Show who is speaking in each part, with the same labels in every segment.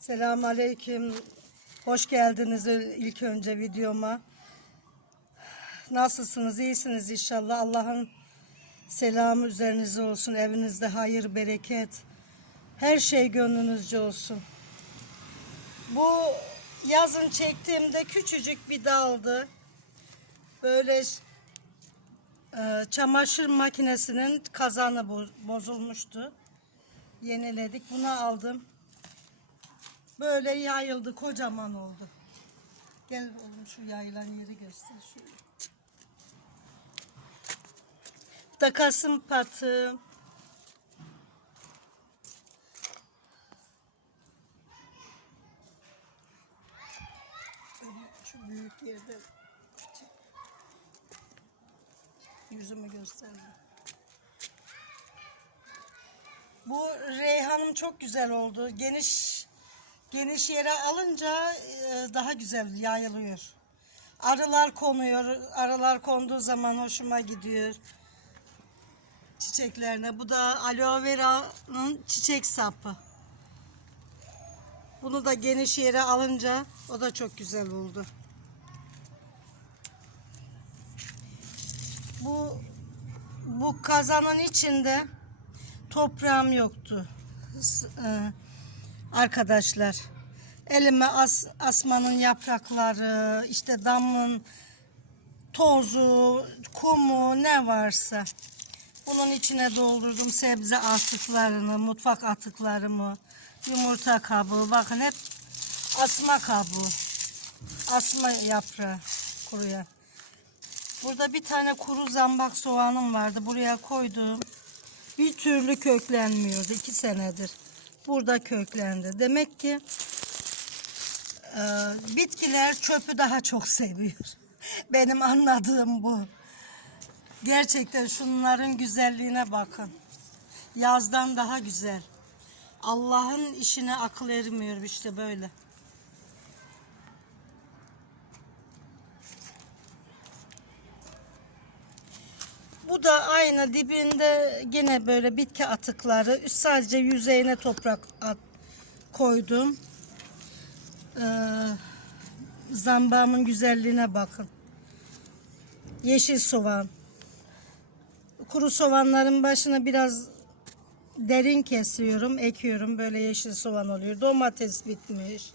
Speaker 1: Selamun Aleyküm. Hoş geldiniz ilk önce videoma. Nasılsınız? İyisiniz inşallah. Allah'ın selamı üzerinize olsun. Evinizde hayır, bereket. Her şey gönlünüzce olsun. Bu yazın çektiğimde küçücük bir daldı. Böyle e, çamaşır makinesinin kazanı bo- bozulmuştu. Yeniledik. Bunu aldım. Böyle yayıldı. Kocaman oldu. Gel oğlum şu yayılan yeri göster. Şöyle. Bu patı. Şu büyük yerde yüzümü gösterdim. Bu reyhanım çok güzel oldu. Geniş geniş yere alınca e, daha güzel yayılıyor. Arılar konuyor. Arılar konduğu zaman hoşuma gidiyor. Çiçeklerine. Bu da aloe vera'nın çiçek sapı. Bunu da geniş yere alınca o da çok güzel oldu. Bu bu kazanın içinde toprağım yoktu. Arkadaşlar elime as, asmanın yaprakları, işte damın tozu, kumu ne varsa bunun içine doldurdum sebze atıklarını, mutfak atıklarımı, yumurta kabuğu. Bakın hep asma kabuğu, asma yaprağı kuruya. Burada bir tane kuru zambak soğanım vardı. Buraya koydum. Bir türlü köklenmiyordu. iki senedir. Burada köklendi. Demek ki e, bitkiler çöpü daha çok seviyor. Benim anladığım bu. Gerçekten şunların güzelliğine bakın. Yazdan daha güzel. Allah'ın işine akıl ermiyor işte böyle. Bu da aynı dibinde yine böyle bitki atıkları. Üst sadece yüzeyine toprak at, koydum. Ee, zambağımın güzelliğine bakın. Yeşil soğan. Kuru soğanların başına biraz derin kesiyorum, ekiyorum. Böyle yeşil soğan oluyor. Domates bitmiş.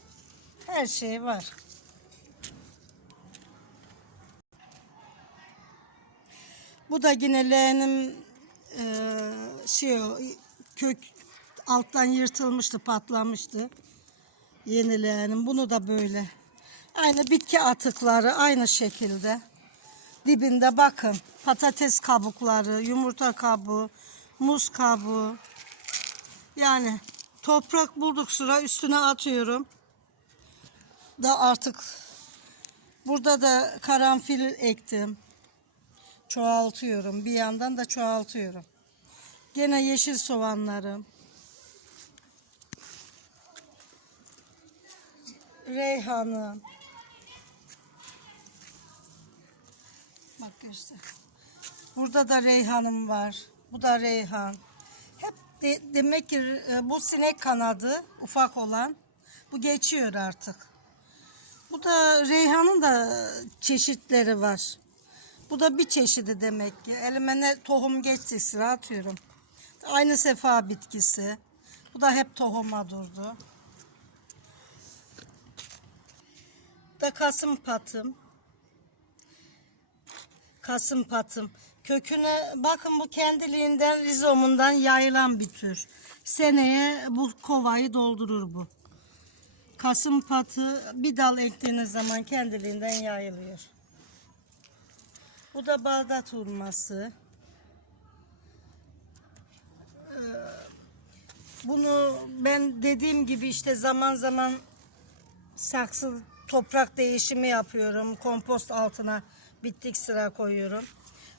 Speaker 1: Her şey var. Bu da yine leğenim e, şey o, kök alttan yırtılmıştı, patlamıştı. Yeni leğenim. Bunu da böyle. Aynı bitki atıkları aynı şekilde. Dibinde bakın. Patates kabukları, yumurta kabuğu, muz kabuğu. Yani toprak bulduk sıra üstüne atıyorum. Da artık burada da karanfil ektim çoğaltıyorum. Bir yandan da çoğaltıyorum. Gene yeşil soğanlarım. Reyhanım. Bak göster. Burada da reyhanım var. Bu da reyhan. Hep de- demek ki e, bu sinek kanadı ufak olan. Bu geçiyor artık. Bu da reyhanın da çeşitleri var. Bu da bir çeşidi demek ki. Elime ne tohum geçti sıra atıyorum. Aynı sefa bitkisi. Bu da hep tohuma durdu. Bu da kasım patım. Kasım patım. Köküne bakın bu kendiliğinden rizomundan yayılan bir tür. Seneye bu kovayı doldurur bu. Kasım patı bir dal ektiğiniz zaman kendiliğinden yayılıyor. Bu da Bağdat hurması. Ee, Bunu ben dediğim gibi işte zaman zaman saksı toprak değişimi yapıyorum. Kompost altına bittik sıra koyuyorum.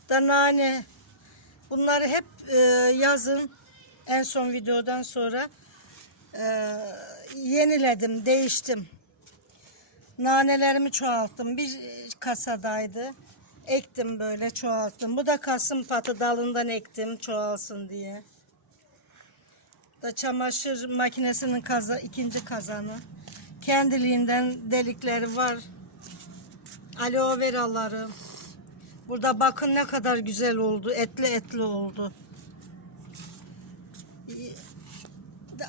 Speaker 1: Da nane. Bunları hep e, yazın en son videodan sonra e, yeniledim, değiştim. Nanelerimi çoğalttım. Bir kasadaydı. Ektim böyle çoğalttım. Bu da kasım patı dalından ektim çoğalsın diye. Da çamaşır makinesinin kaza, ikinci kazanı. Kendiliğinden delikleri var. Aloe veraları. Burada bakın ne kadar güzel oldu. Etli etli oldu.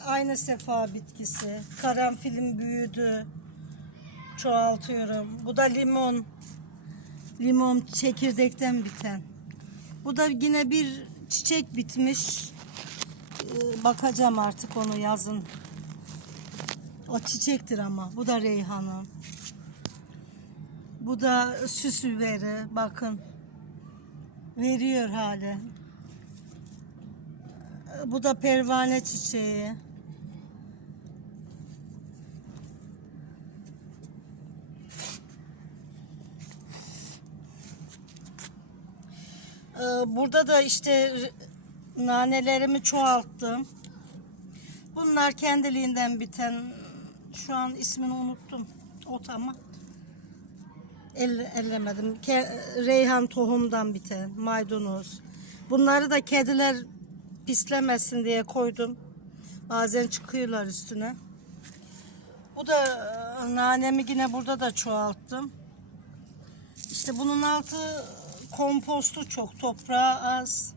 Speaker 1: Aynı sefa bitkisi. Karanfilim büyüdü. Çoğaltıyorum. Bu da limon. Limon çekirdekten biten. Bu da yine bir çiçek bitmiş. Ee, bakacağım artık onu yazın. O çiçektir ama. Bu da reyhanım. Bu da süs biberi. Bakın. Veriyor hale. Bu da pervane çiçeği. Burada da işte r- nanelerimi çoğalttım. Bunlar kendiliğinden biten, şu an ismini unuttum. Ot ama. Elle, ellemedim. Ke- reyhan tohumdan biten, maydanoz. Bunları da kediler pislemesin diye koydum. Bazen çıkıyorlar üstüne. Bu da e, nanemi yine burada da çoğalttım. İşte bunun altı kompostu çok, toprağı az.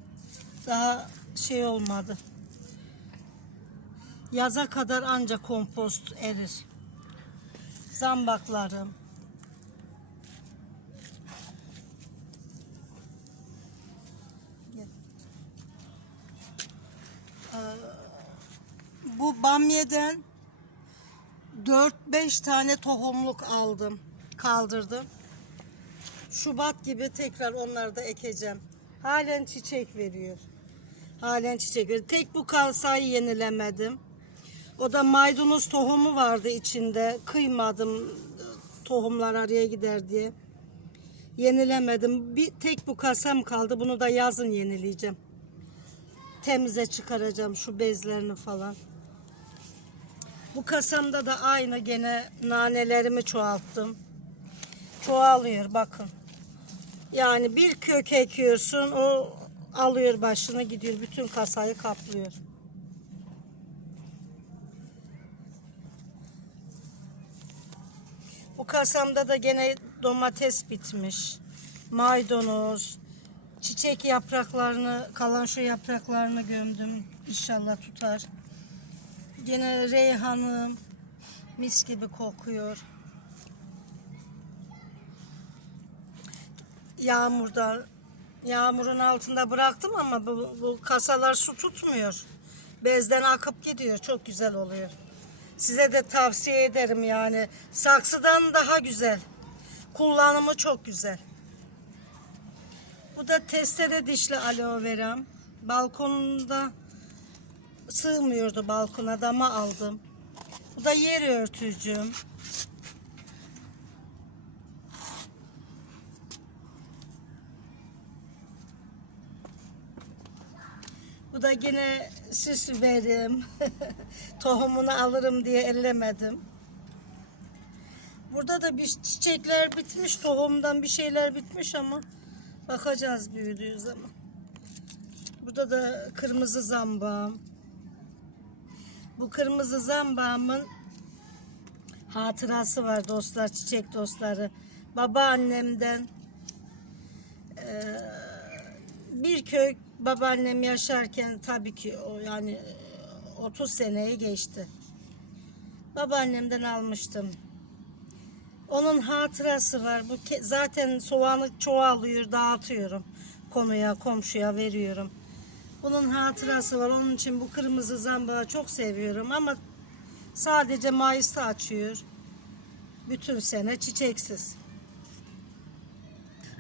Speaker 1: Daha şey olmadı. Yaza kadar ancak kompost erir. Zambaklarım. Ee, Bu bamyeden 4-5 tane tohumluk aldım. Kaldırdım. Şubat gibi tekrar onları da ekeceğim. Halen çiçek veriyor. Halen çiçek veriyor. Tek bu kalsayı yenilemedim. O da maydanoz tohumu vardı içinde. Kıymadım tohumlar araya gider diye. Yenilemedim. Bir tek bu kasam kaldı. Bunu da yazın yenileyeceğim. Temize çıkaracağım şu bezlerini falan. Bu kasamda da aynı gene nanelerimi çoğalttım. Çoğalıyor bakın. Yani bir kök ekiyorsun o alıyor başını gidiyor bütün kasayı kaplıyor. Bu kasamda da gene domates bitmiş. Maydanoz, çiçek yapraklarını, kalan şu yapraklarını gömdüm. İnşallah tutar. Gene reyhanım mis gibi kokuyor. Yağmurda yağmurun altında bıraktım ama bu, bu kasalar su tutmuyor. Bezden akıp gidiyor. Çok güzel oluyor. Size de tavsiye ederim yani. Saksıdan daha güzel. Kullanımı çok güzel. Bu da testere dişli aloe veram. Balkonda sığmıyordu balkona dama aldım. Bu da yer örtücüm. Da yine süs biberim. Tohumunu alırım diye ellemedim. Burada da bir çiçekler bitmiş. Tohumdan bir şeyler bitmiş ama bakacağız büyüdüğü zaman. Burada da kırmızı zambağım. Bu kırmızı zambağımın hatırası var dostlar, çiçek dostları. Babaannemden eee, bir köy babaannem yaşarken tabii ki o yani e, 30 seneyi geçti. Babaannemden almıştım. Onun hatırası var. Bu zaten soğanı çoğalıyor, dağıtıyorum. Konuya, komşuya veriyorum. Bunun hatırası var. Onun için bu kırmızı zambağı çok seviyorum ama sadece Mayıs'ta açıyor. Bütün sene çiçeksiz.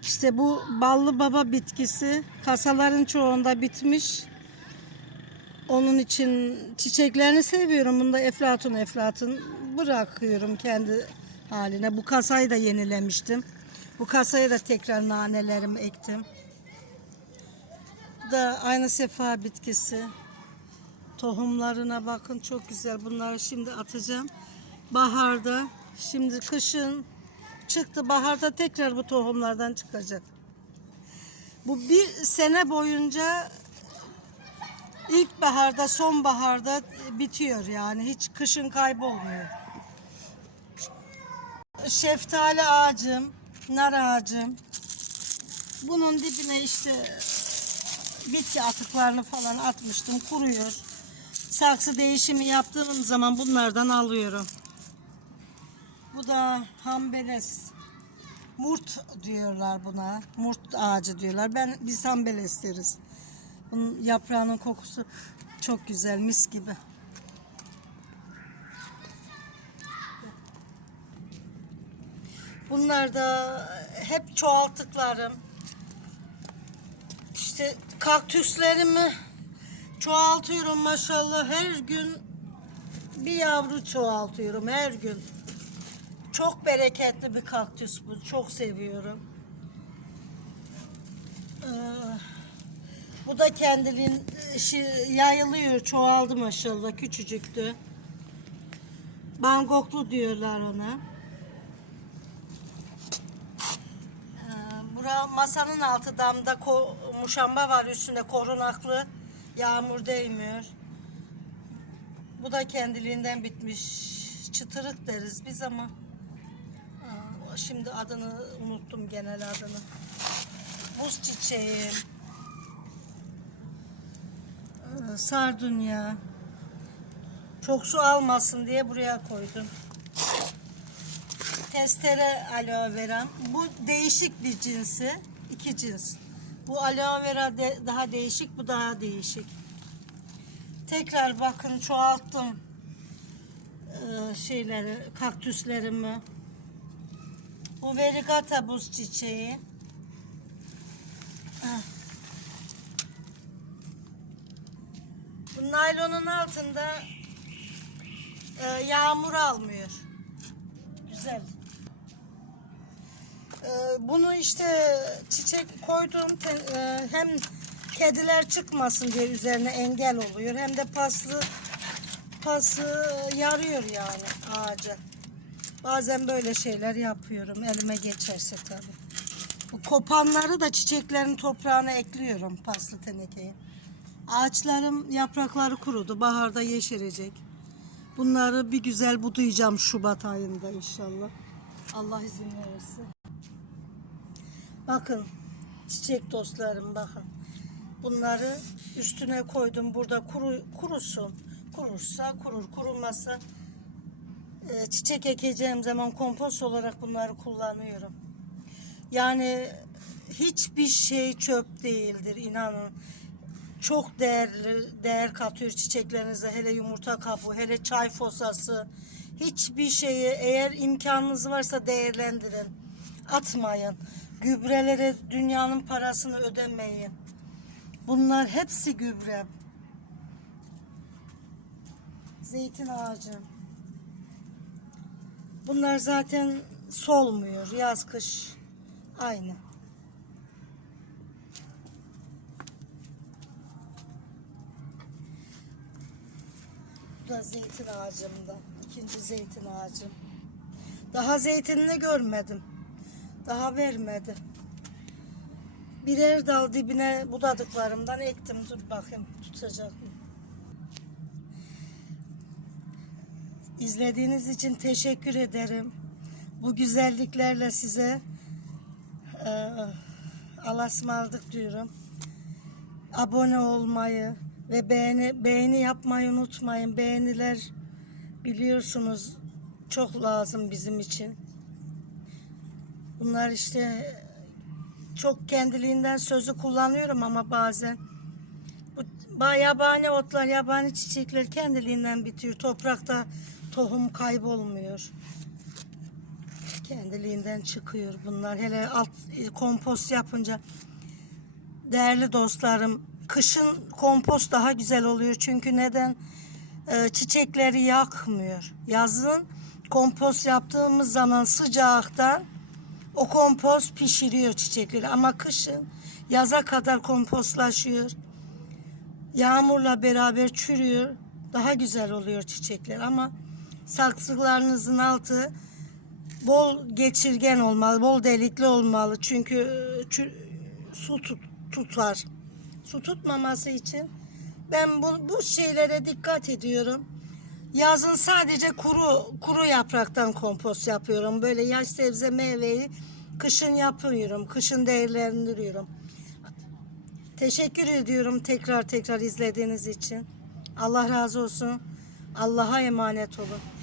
Speaker 1: İşte bu ballı baba bitkisi kasaların çoğunda bitmiş. Onun için çiçeklerini seviyorum. Bunda eflatun eflatun bırakıyorum kendi haline. Bu kasayı da yenilemiştim. Bu kasayı da tekrar nanelerimi ektim. Bu da aynı sefa bitkisi. Tohumlarına bakın çok güzel. Bunları şimdi atacağım. Baharda, şimdi kışın çıktı. Baharda tekrar bu tohumlardan çıkacak. Bu bir sene boyunca İlkbaharda, sonbaharda bitiyor yani. Hiç kışın kaybolmuyor. Şeftali ağacım, nar ağacım. Bunun dibine işte bitki atıklarını falan atmıştım. Kuruyor. Saksı değişimi yaptığım zaman bunlardan alıyorum. Bu da hambeles. Murt diyorlar buna. Murt ağacı diyorlar. Ben biz hambeles deriz. Bunun yaprağının kokusu çok güzel, mis gibi. Bunlar da hep çoğalttıklarım. İşte kaktüslerimi çoğaltıyorum maşallah. Her gün bir yavru çoğaltıyorum her gün. Çok bereketli bir kaktüs bu. Çok seviyorum. Ee, bu da kendiliğin yayılıyor. Çoğaldı maşallah. Küçücüktü. Bangoklu diyorlar ona. Ee, Bura masanın altı damda muşamba var üstünde korunaklı. Yağmur değmiyor. Bu da kendiliğinden bitmiş. Çıtırık deriz biz ama. Şimdi adını unuttum genel adını. Buz çiçeği. Ee, Sardunya. Çok su almasın diye buraya koydum. Testere aloe vera. Bu değişik bir cinsi. iki cins. Bu aloe vera de- daha değişik, bu daha değişik. Tekrar bakın çoğalttım ee, şeyleri, kaktüslerimi. Bu verigata buz çiçeği. Ah. Bu naylonun altında e, yağmur almıyor. Güzel. Ee, bunu işte çiçek koydum te- e, hem kediler çıkmasın diye üzerine engel oluyor hem de paslı pası yarıyor yani ağaca. Bazen böyle şeyler yapıyorum elime geçerse tabii. Bu kopanları da çiçeklerin toprağına ekliyorum paslı tenekeyi. Ağaçlarım yaprakları kurudu. Baharda yeşerecek. Bunları bir güzel budayacağım Şubat ayında inşallah. Allah izin verirse. Bakın çiçek dostlarım bakın. Bunları üstüne koydum burada kuru, kurusun. Kurursa kurur kurumazsa e, çiçek ekeceğim zaman kompost olarak bunları kullanıyorum. Yani hiçbir şey çöp değildir inanın. Çok değerli değer katıyor çiçeklerinize. Hele yumurta kabuğu hele çay fosası. Hiçbir şeyi eğer imkanınız varsa değerlendirin. Atmayın. Gübrelere dünyanın parasını ödemeyin. Bunlar hepsi gübre. Zeytin ağacı bunlar zaten solmuyor yaz kış aynı Bu da zeytin ağacımda. İkinci zeytin ağacım. Daha zeytinini görmedim. Daha vermedi. Birer dal dibine budadıklarımdan ektim. Dur bakayım tutacak mı? İzlediğiniz için teşekkür ederim. Bu güzelliklerle size e, alasmaldık diyorum abone olmayı ve beğeni beğeni yapmayı unutmayın. Beğeniler biliyorsunuz çok lazım bizim için. Bunlar işte çok kendiliğinden sözü kullanıyorum ama bazen bu ba- yabani otlar, yabani çiçekler kendiliğinden bitiyor. Toprakta tohum kaybolmuyor. Kendiliğinden çıkıyor bunlar. Hele alt kompost yapınca değerli dostlarım kışın kompost daha güzel oluyor. Çünkü neden? Ee, çiçekleri yakmıyor. Yazın kompost yaptığımız zaman sıcaktan o kompost pişiriyor çiçekleri. Ama kışın yaza kadar kompostlaşıyor. Yağmurla beraber çürüyor. Daha güzel oluyor çiçekler ama saksılarınızın altı bol geçirgen olmalı, bol delikli olmalı. Çünkü e, su tut, tutar. Su tutmaması için Ben bu, bu şeylere dikkat ediyorum. Yazın sadece kuru kuru yapraktan kompost yapıyorum. Böyle yaş sebze meyveyi kışın yapıyorum. Kışın değerlendiriyorum. Teşekkür ediyorum tekrar tekrar izlediğiniz için. Allah razı olsun. Allah'a emanet olun.